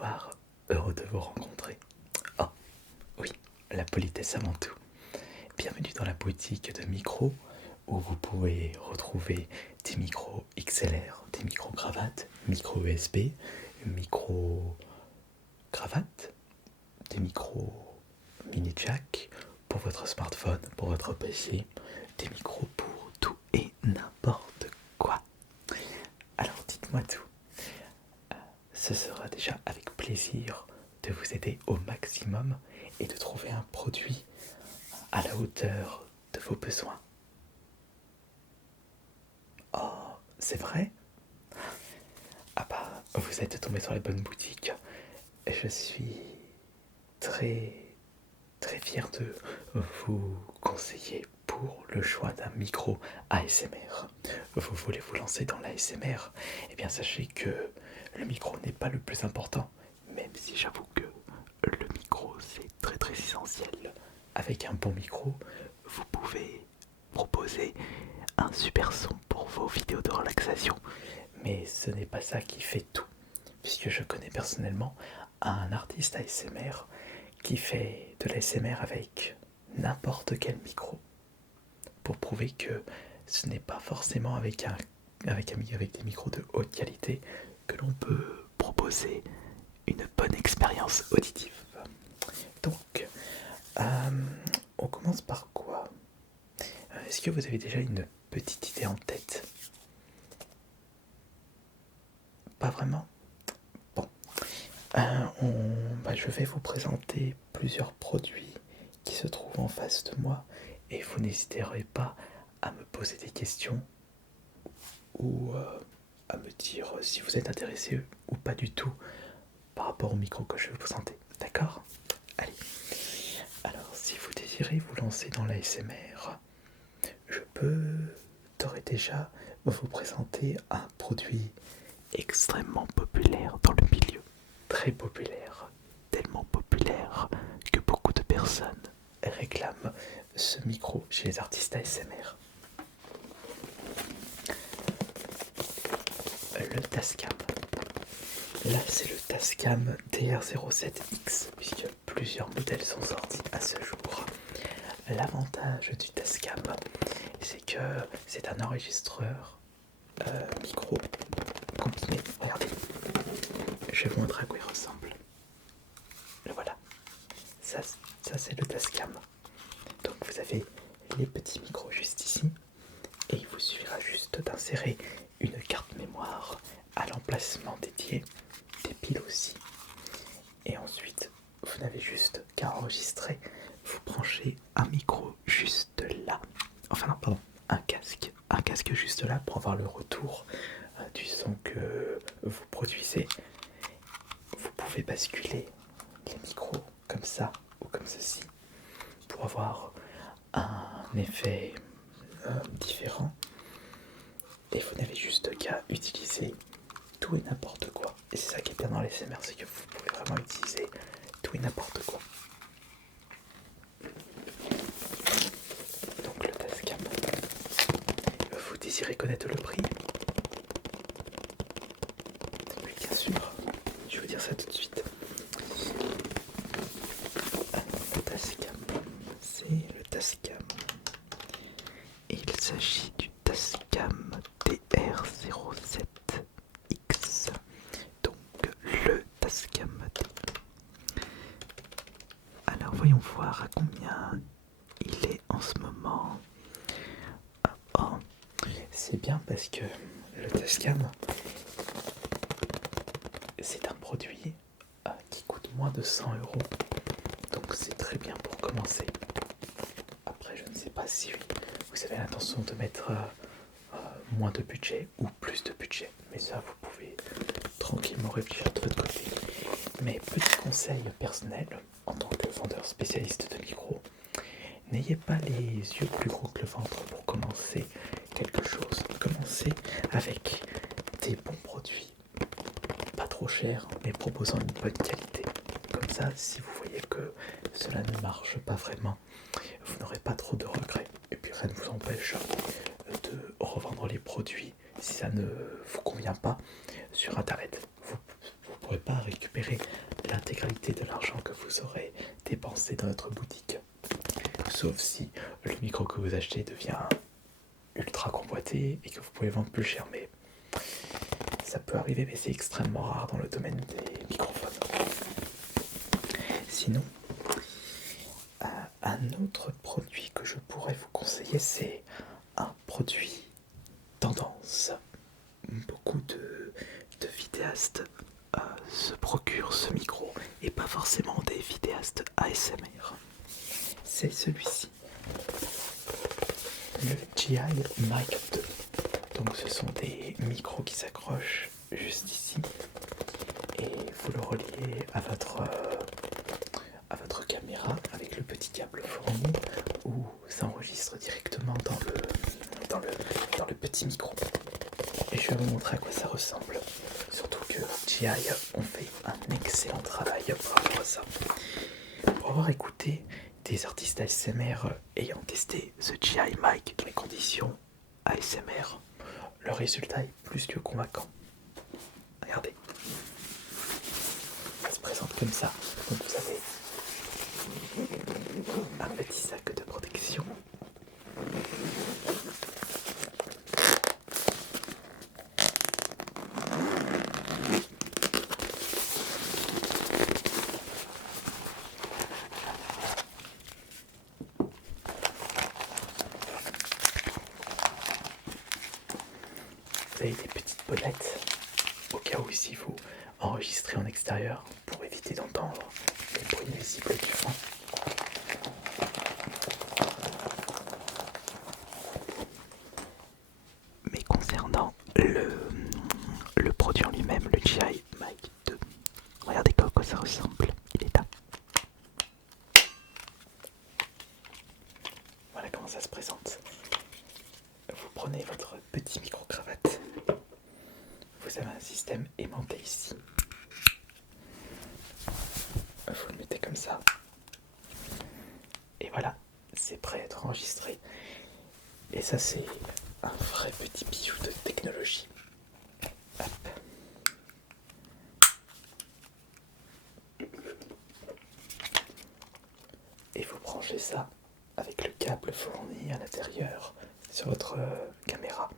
bonsoir, heureux de vous rencontrer. Oh, oui, la politesse avant tout. Bienvenue dans la boutique de micros où vous pouvez retrouver des micros XLR, des micros cravates, micros USB, micros cravates, des micros mini jack pour votre smartphone, pour votre PC, des micros pour tout et n'importe quoi. Alors dites-moi tout. Ce sera déjà avec plaisir de vous aider au maximum et de trouver un produit à la hauteur de vos besoins. Oh, c'est vrai? Ah bah, vous êtes tombé sur la bonne boutique. Je suis très fier de vous conseiller pour le choix d'un micro ASMR. Vous voulez vous lancer dans l'ASMR? Eh bien sachez que le micro n'est pas le plus important, même si j'avoue que le micro c'est très essentiel. Avec un bon micro, vous pouvez proposer un super son pour vos vidéos de relaxation. Mais ce n'est pas ça qui fait tout, puisque je connais personnellement un artiste ASMR qui fait de l'ASMR avec n'importe quel micro pour prouver que ce n'est pas forcément avec des micros de haute qualité que l'on peut proposer une bonne expérience auditive. Donc, on commence par quoi? Est-ce que vous avez déjà une petite idée en tête? Pas vraiment? Bon, je vais vous présenter plusieurs produits qui se trouvent en face de moi et vous n'hésiterez pas à me poser des questions ou à me dire si vous êtes intéressé ou pas du tout par rapport au micro que je vais vous présenter. D'accord? Allez. Alors, si vous désirez vous lancer dans l'ASMR, je peux d'ores et déjà vous présenter un produit extrêmement populaire dans le milieu. Très populaire. Tellement populaire que beaucoup de personnes réclament ce micro chez les artistes ASMR. Le Tascam. Là, c'est le Tascam DR07X, puisque plusieurs modèles sont sortis à ce jour. L'avantage du Tascam, c'est que c'est un enregistreur micro combiné. Regardez, je vais vous montrer à quoi il ressemble. Le voilà. Ça c'est le Tascam. Donc vous avez les petits micros juste ici, et il vous suffira juste d'insérer une carte mémoire à l'emplacement dédié, des piles aussi. Et ensuite, vous n'avez juste qu'à enregistrer, vous branchez un micro juste là. Enfin non, pardon, un casque juste là pour avoir le retour du son que vous produisez. Vous pouvez basculer les micros comme ça ou comme ceci pour avoir un effet différent. Et vous n'avez juste qu'à utiliser tout et n'importe quoi. Et c'est ça qui est bien dans les SMR, c'est que vous pouvez vraiment utiliser tout et n'importe quoi. Donc le Tascam. Vous désirez connaître le prix? Oui, bien sûr. Je vais vous dire ça tout de suite. Le Tascam, c'est le Tascam. Et il s'agit du Tascam DR07X. Donc le Tascam. Alors voyons voir à combien il est en ce moment. Oh, c'est bien parce que le Tascam, c'est un produit qui coûte moins de 100 €. Donc c'est très bien pour commencer. Après, je ne sais pas si vous avez l'intention de mettre moins de budget ou plus de budget. Mais ça, vous pouvez tranquillement réfléchir de votre côté. Mais petit conseil personnel, en tant que vendeur spécialiste de micro, n'ayez pas les yeux plus gros que le ventre pour commencer quelque chose. Commencez avec des bons produits, pas trop chers, mais proposant une bonne qualité. Comme ça, si vous voyez que cela ne marche pas vraiment, vous n'aurez pas trop de regrets. Et puis rien ne vous empêche de revendre les produits si ça ne vous convient pas sur internet. Vous ne pourrez pas récupérer l'intégralité de l'argent que vous aurez dépensé dans notre boutique. Sauf si le micro que vous achetez devient ultra convoité et que vous pouvez vendre plus cher, mais ça peut arriver, mais c'est extrêmement rare dans le domaine des microphones. Sinon, un autre produit que je pourrais vous conseiller, c'est un produit tendance. Beaucoup de vidéastes se procurent ce micro et pas forcément des vidéastes ASMR. C'est celui-ci, le GI Mic 2. Donc ce sont des micros qui s'accrochent juste ici et vous le reliez à votre caméra avec le petit câble fourni ou ça enregistre directement dans le petit micro. Et je vais vous montrer à quoi ça ressemble. Surtout que GI ont fait un excellent travail par rapport à ça. Pour avoir écouté des artistes ASMR ayant testé ce GI Mic dans les conditions ASMR, le résultat est plus que convaincant. Regardez. Ça se présente comme ça. Donc vous avez un petit sac de protection. Vous avez des petites bonnettes au cas où si vous enregistrez en extérieur pour éviter d'entendre les bruits visibles du fond. Mais concernant le produit en lui-même, le GI Mic 2, regardez à quoi ça ressemble. Il est là. Voilà comment ça se présente. Vous prenez votre petit micro-cravate. Vous avez un système aimanté ici. Vous le mettez comme ça. Et voilà, c'est prêt à être enregistré. Et ça, c'est un vrai petit bijou de technologie. Hop. Et vous branchez ça avec le câble fourni à l'intérieur sur votre caméra.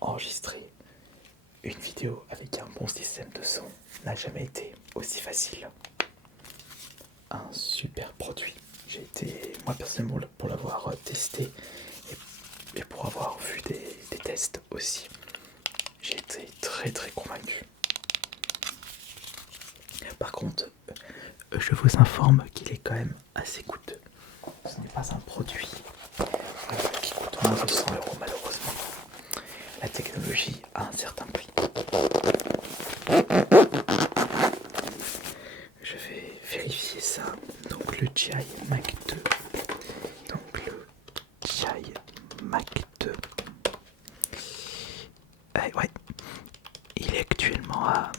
Enregistrer une vidéo avec un bon système de son n'a jamais été aussi facile. Un super produit. J'ai été, moi personnellement, pour l'avoir testé et pour avoir vu des tests aussi, j'ai été très très convaincu. Par contre, je vous informe qu'il est quand même assez coûteux. Ce n'est pas un produit qui coûte moins de 100 € malheureusement. La technologie a un certain prix. Je vais vérifier ça. Donc le GI Mic 2. Donc le GI Mic 2. Ouais. Il est actuellement à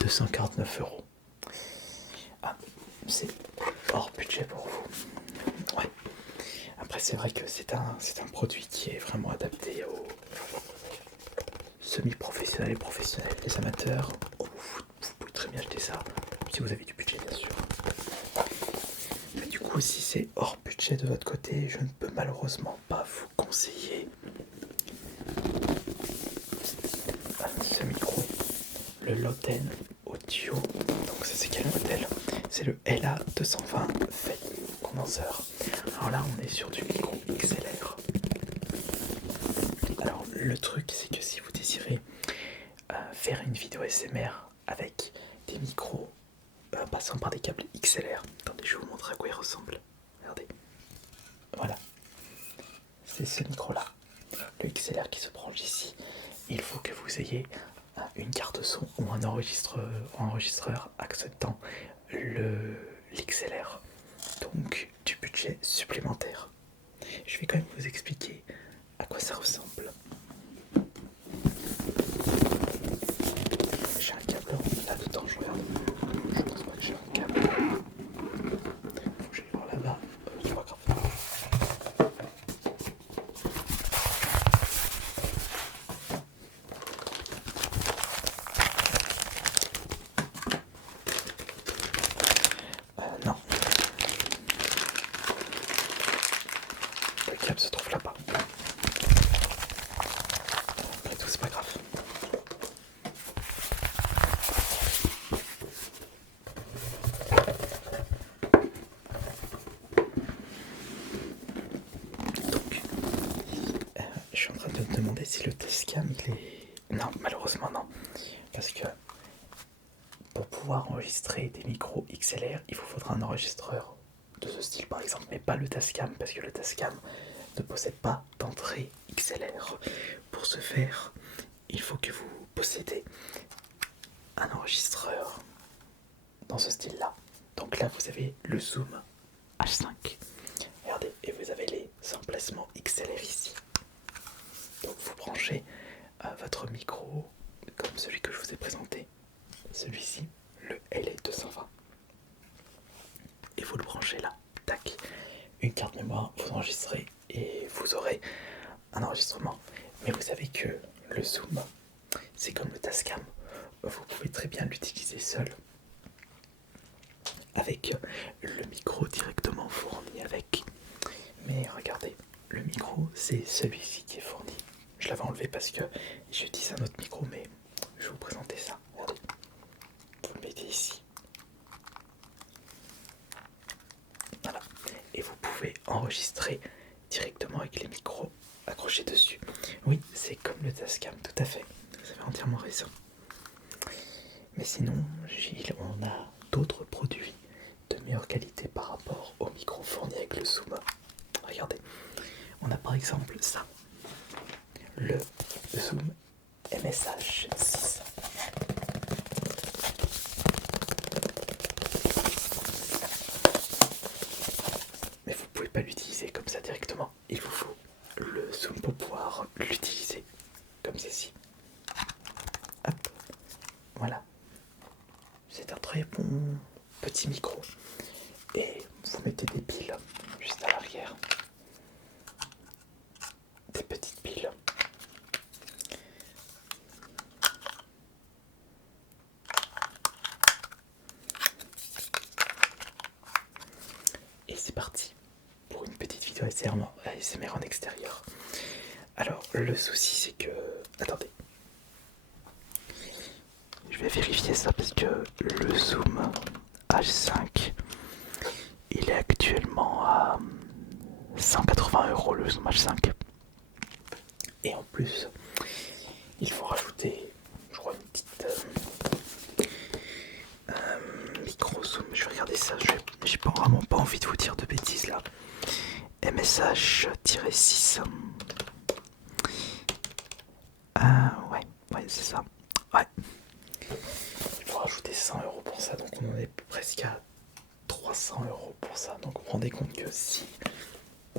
249 €. Ah, c'est hors budget pour vous. Ouais. Après c'est vrai que c'est un produit qui est vraiment adapté aux semi-professionnels et professionnels. Les amateurs, vous pouvez très bien acheter ça, si vous avez du budget bien sûr. Mais du coup, si c'est hors budget de votre côté, je ne peux malheureusement pas vous conseiller ce micro, le Lotten Audio. Donc ça c'est quel modèle? C'est le LA220 Fade Condenser. Alors là on est sur du micro XLR. Alors le truc c'est que si vous désirez faire une vidéo SMR avec des micros passant par des câbles XLR, attendez je vous montre à quoi il ressemble. Regardez. Voilà. C'est ce micro là. Le XLR qui se branche ici. Il faut que vous ayez une carte son ou un enregistreur acceptant l'XLR. Donc du budget supplémentaire. Je vais quand même vous expliquer à quoi ça ressemble. J'ai un câble là-dedans, je regarde. Je pense pas que j'ai un câble. Faut que j'aille voir là-bas. C'est pas grave. demandais si le Tascam il est... Non, malheureusement non. Parce que pour pouvoir enregistrer des micros XLR, il vous faudra un enregistreur de ce style par exemple, mais pas le Tascam, parce que le Tascam ne possède pas d'entrée XLR. Pour ce faire, il faut que vous possédez un enregistreur dans ce style-là. Donc là, vous avez le Zoom H5. Regardez, et vous avez les emplacements XLR ici. Donc vous branchez votre micro comme celui que je vous ai présenté, celui-ci, le LA220. Et vous le branchez là, tac. Une carte mémoire, vous enregistrez et vous aurez un enregistrement. Mais vous savez que le Zoom, c'est comme le Tascam. Vous pouvez très bien l'utiliser seul, avec le micro directement fourni avec. Mais regardez, le micro, c'est celui-ci qui est fourni. Je l'avais enlevé parce que j'utilise un autre micro, mais je vais vous présenter ça. Regardez, vous le mettez ici. Voilà. Et vous pouvez enregistrer directement avec les micros accrochés dessus. Oui, c'est comme le Tascam, tout à fait. Vous avez entièrement raison. Mais sinon, Gilles, on a d'autres produits de meilleure qualité par rapport au micro fourni avec le Zoom. Regardez, on a par exemple ça, le Zoom MSH6. Mais vous pouvez pas l'utiliser comme ça directement. Il vous faut le Zoom pour pouvoir l'utiliser comme ceci. Hop, voilà. C'est un très bon petit micro. Et vous mettez des piles juste à l'arrière. Des petites piles. Et c'est parti pour une petite vidéo ASMR en extérieur. Alors, le souci c'est que... Attendez. Je vais vérifier ça parce que le Zoom H5, il est actuellement à 180 € le Zoom H5. Et en plus, il faut rajouter, je crois, une petite micro zoom. Je vais regarder ça, j'ai vraiment pas envie de vous dire de bêtises là. MSH-6. Ouais, c'est ça. Ouais. Il faut rajouter 100 € pour ça, donc on en est presque à 300 € pour ça. Donc vous vous rendez compte que si,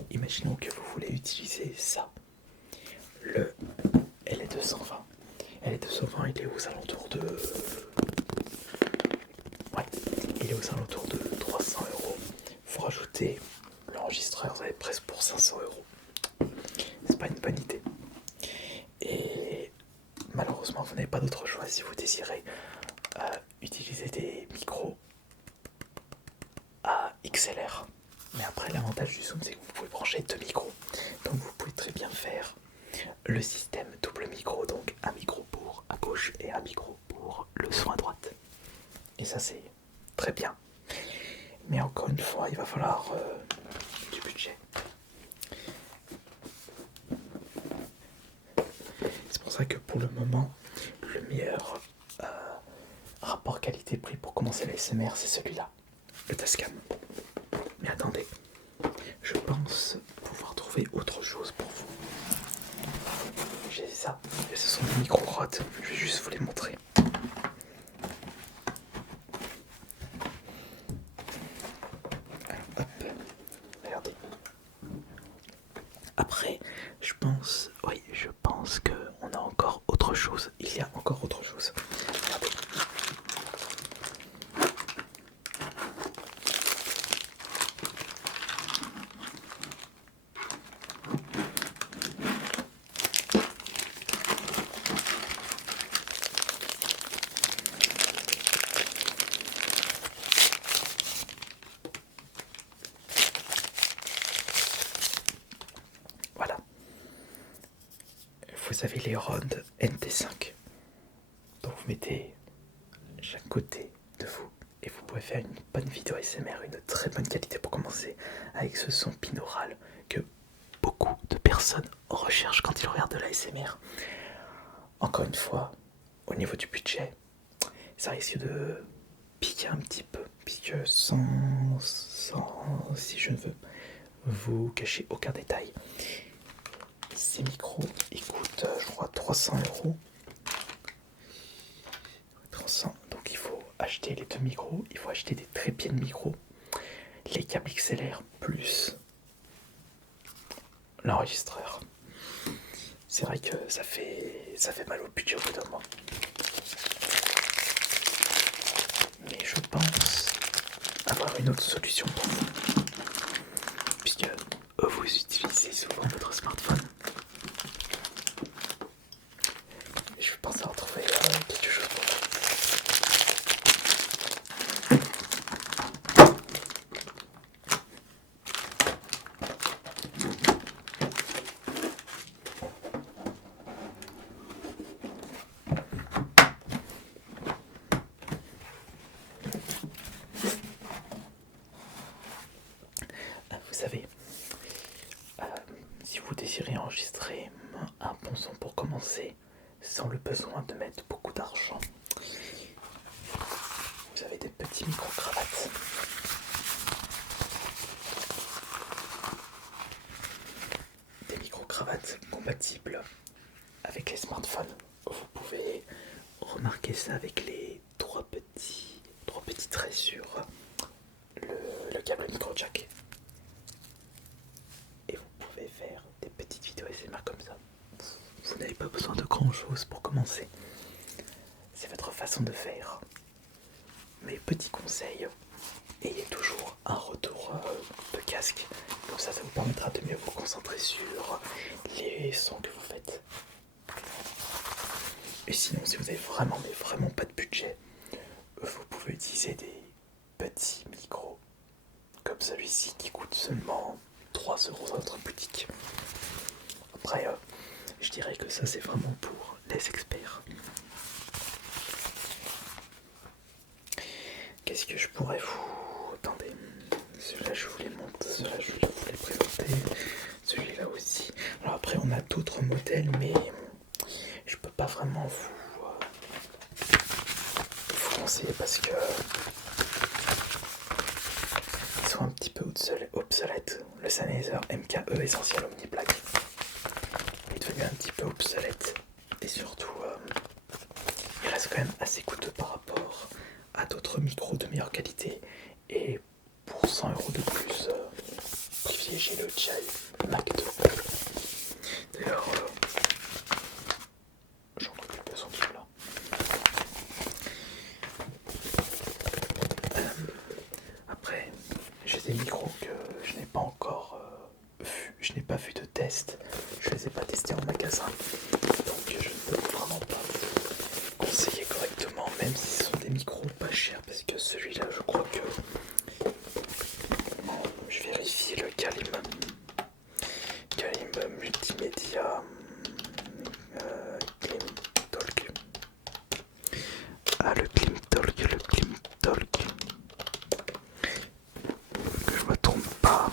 imaginons que vous voulez utiliser ça, le LA220. LA220, il est aux alentours de... Ouais, il est aux alentours de 300 €. Faut rajouter l'enregistreur, vous avez presque pour 500 €. C'est pas une bonne idée. Et malheureusement, vous n'avez pas d'autre choix si vous désirez utiliser des micros à XLR. Mais après, l'avantage du Zoom, c'est que vous pouvez brancher deux micros. Donc vous pouvez très bien faire le système double micro, donc un micro pour à gauche et un micro pour le son à droite. Et ça, c'est très bien. Mais encore une fois, il va falloir du budget. C'est pour ça que pour le moment, le meilleur rapport qualité-prix pour commencer l'ASMR, c'est celui-là, le Tascam. Mais attendez, je pense pouvoir trouver autre chose pour vous. J'ai ça, et ce sont des micro-rods, je vais juste vous les montrer. Alors, hop, regardez. Après, je pense qu'on a encore autre chose. Il y a encore autre chose. Regardez. Voilà. Vous avez les Rode NT5. Donc vous mettez chaque côté de vous et vous pouvez faire une bonne vidéo ASMR, une très bonne qualité pour commencer avec ce son binaural que beaucoup de personnes en recherche quand ils regardent de l'ASMR. Encore une fois, au niveau du budget, ça risque de piquer un petit peu, puisque si je ne veux vous cacher aucun détail, ces micros, ils coûtent, je crois, 300 €. 300, donc il faut acheter les deux micros, il faut acheter des trépieds de micro, les câbles XLR plus l'enregistreur. C'est vrai que ça fait mal au budget au bout d'un moment. Mais je pense avoir une autre solution pour vous, puisque vous utilisez souvent votre smartphone. Et je pense avoir trouvé quelque chose pour vous. Vous savez, si vous désirez enregistrer un bon son pour commencer, sans le besoin de mettre beaucoup d'argent, vous avez des petits micro-cravates. Des micro-cravates compatibles avec les smartphones. Vous pouvez remarquer ça avec les trois petits traits sur le câble micro jack. Et vous pouvez faire des petites vidéos ASMR comme ça. Vous n'avez pas besoin de grand chose pour commencer. C'est votre façon de faire. Mes petits conseils, ayez toujours un retour de casque. Comme ça vous permettra de mieux vous concentrer sur les sons que vous faites. Et sinon, si vous avez vraiment pas de budget, vous pouvez utiliser des petits micros comme celui-ci qui coûte seulement 3 € dans notre boutique. Après, je dirais que ça c'est vraiment pour les experts. Qu'est-ce que je pourrais vous... Attendez, celui-là je vous les montre, celui-là je vous les présenter, celui-là aussi. Alors après on a d'autres modèles mais je peux pas vraiment vous conseiller parce que ils sont un petit peu obsolètes. Le Sennheiser MKE Essentiel Omni Black est devenu un petit peu obsolète et surtout il reste quand même assez coûteux par rapport à d'autres micros de meilleure qualité. Et pour 100 € de plus, privilégiez le DJI Mac 2. D'ailleurs, j'en ai plus besoin de là. Après, j'ai des micros que je n'ai pas encore vus, je n'ai pas vu de test, je les ai pas testés en magasin, donc je ne peux vraiment pas vous conseiller correctement, même si ce sont des micros pas chers, parce que celui-là, je crois que je vérifie le Calim Multimédia Klimtalk. Ah, le Klimtalk. Que je me trompe pas.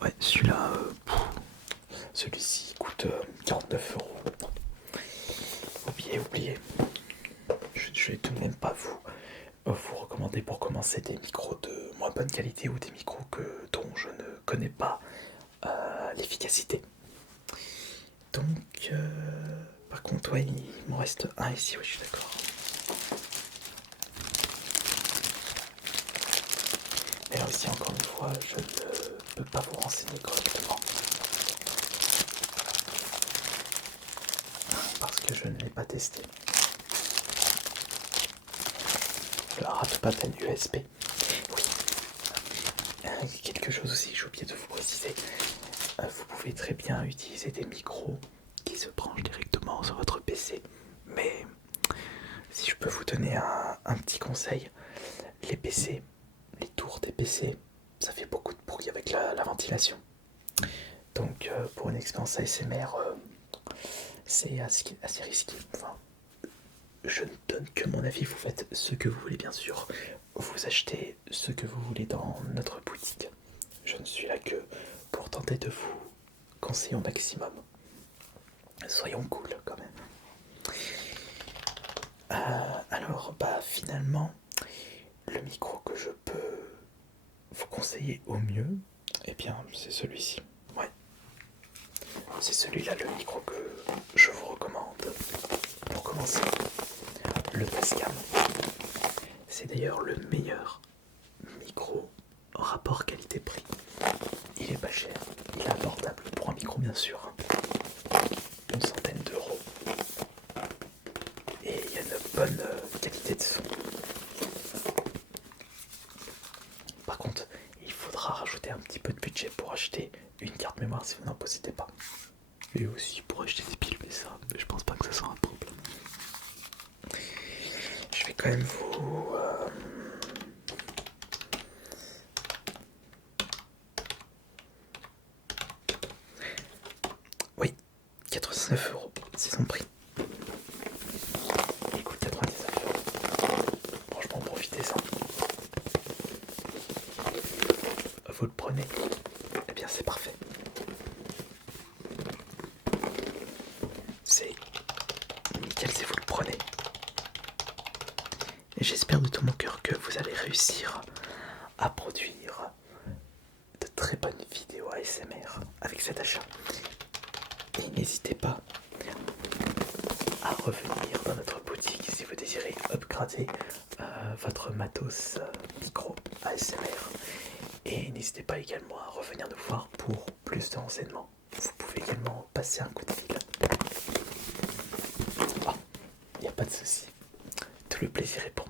Ouais, celui-là, celui-ci coûte 49 €. Oubliez. Je vais tout de même pas vous recommander pour commencer des micros de moins bonne qualité ou des micros dont je ne connais pas l'efficacité. Donc, par contre, ouais, il m'en reste un ici, oui, je suis d'accord. Mais là aussi, encore une fois, je ne peux pas vous renseigner correctement. Parce que je ne l'ai pas testé. Le rate pas peine USB. Oui. Quelque chose aussi, j'ai oublié de vous préciser. Vous pouvez très bien utiliser des micros qui se branchent directement sur votre PC. Mais si je peux vous donner un petit conseil, les PC, les tours des PC, ça fait beaucoup de bruit avec la ventilation. Donc pour une expérience ASMR, c'est assez risqué. Enfin, je ne donne que mon avis, vous faites ce que vous voulez bien sûr. Vous achetez ce que vous voulez dans notre boutique. Je ne suis là que pour tenter de vous conseiller au maximum. Soyons cool quand même. Alors, bah finalement, le micro que je peux vous conseiller au mieux, eh bien, c'est celui-ci. Ouais. C'est celui-là le micro que je vous recommande. Pour commencer, le Tascam. C'est d'ailleurs le meilleur micro rapport qualité-prix. Il est pas cher, il est abordable pour un micro bien sûr. Une centaine d'euros. Et il y a une bonne qualité de son. Par contre, il faudra rajouter un petit peu de budget pour acheter une carte mémoire si vous n'en possédez pas. Et aussi pour acheter des piles, mais ça, je pense pas que ça soit un problème. Je vais quand même vous... Oui, 89 euros, c'est son prix. Il coûte 99 euros. Franchement, profitez-en. Vous le prenez, eh bien c'est parfait. C'est nickel si vous le prenez. Et j'espère de tout mon cœur que vous allez réussir à produire de très bonnes vidéos ASMR avec cet achat. Et n'hésitez pas à revenir dans notre boutique si vous désirez upgrader votre matos micro ASMR. Et n'hésitez pas également à revenir nous voir pour plus de renseignements. Vous pouvez également passer un coup de fil. Ah, il n'y a pas de souci. Tout le plaisir est pour